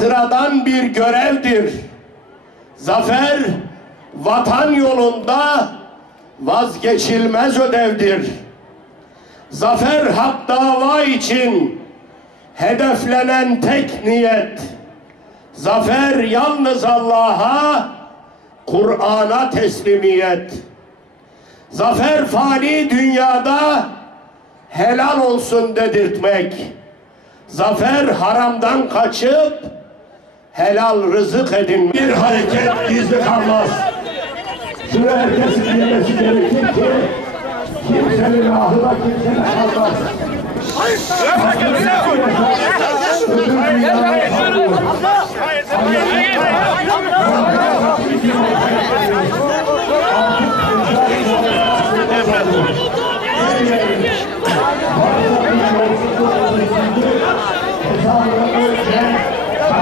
sıradan bir görevdir. Zafer vatan yolunda vazgeçilmez ödevdir. Zafer hak dava için hedeflenen tek niyet. Zafer yalnız Allah'a, Kur'an'a teslimiyet. Zafer fani dünyada helal olsun dedirtmek. Zafer haramdan kaçıp helal rızık edin. Bir hareket gizli kalmaz. Şunu herkesin bilmesi gerekir ki kimsenin ahı kimsenin kalmaz. Öbür dünyada kalmıyor. Hesabını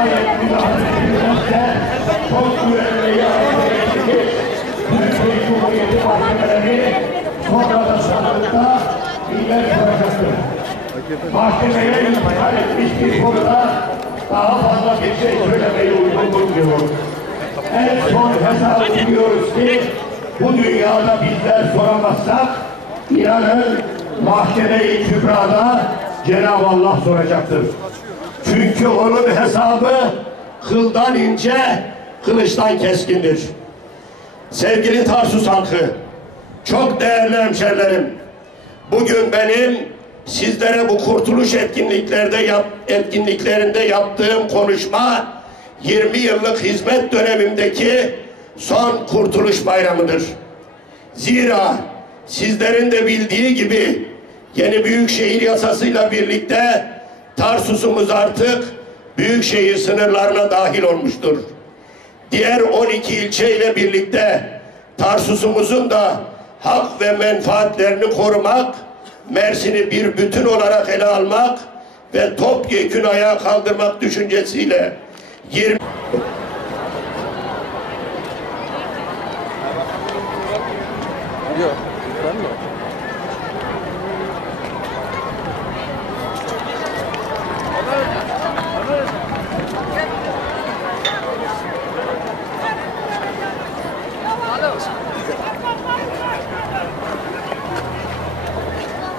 bir daha edilmezse çok güvenli yararlı Türkiye Cumhuriyeti. En son biliyoruz ki bu dünyada bizler soramazsak inanın mahkeme-i kübrada Cenab-ı Allah soracaktır. Çünkü onun hesabı kıldan ince, kılıçtan keskindir. Sevgili Tarsus halkı, çok değerli hemşerilerim, bugün benim sizlere bu kurtuluş etkinliklerde yap, etkinliklerinde yaptığım konuşma 20 yıllık hizmet dönemimdeki son kurtuluş bayramıdır. Zira sizlerin de bildiği gibi yeni büyükşehir yasasıyla birlikte Tarsus'umuz artık büyükşehir sınırlarına dahil olmuştur. Diğer 12 ilçeyle birlikte Tarsus'umuzun da hak ve menfaatlerini korumak, Mersin'i bir bütün olarak ele almak ve topyekün ayağa kaldırmak düşüncesiyle 20 Yok. Ben mi?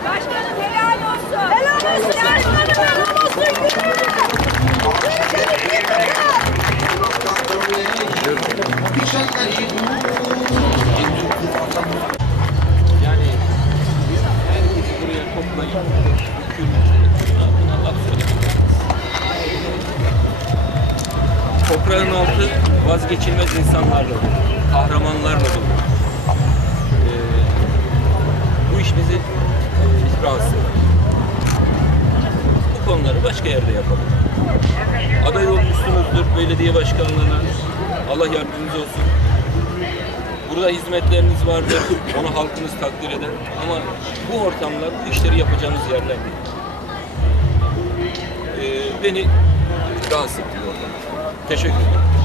Başkanım helal olsun. Helal olsun. Başkanım helal olsun. Yani biz herkesi buraya toplayıp Toprağın altı vazgeçilmez insanlarla dolu, kahramanlarla dolu. Ee, bu iş bizi e, rahatsız eder. Bu konuları başka yerde yapalım. Aday olmuşsunuzdur belediye başkanlığına. Allah yardımcınız olsun. Burada hizmetleriniz vardır. Onu halkınız takdir eder. Ama bu ortamlar bu işleri yapacağımız yerler değil. Ee, beni rahatsız etti. Teşekkür ederim.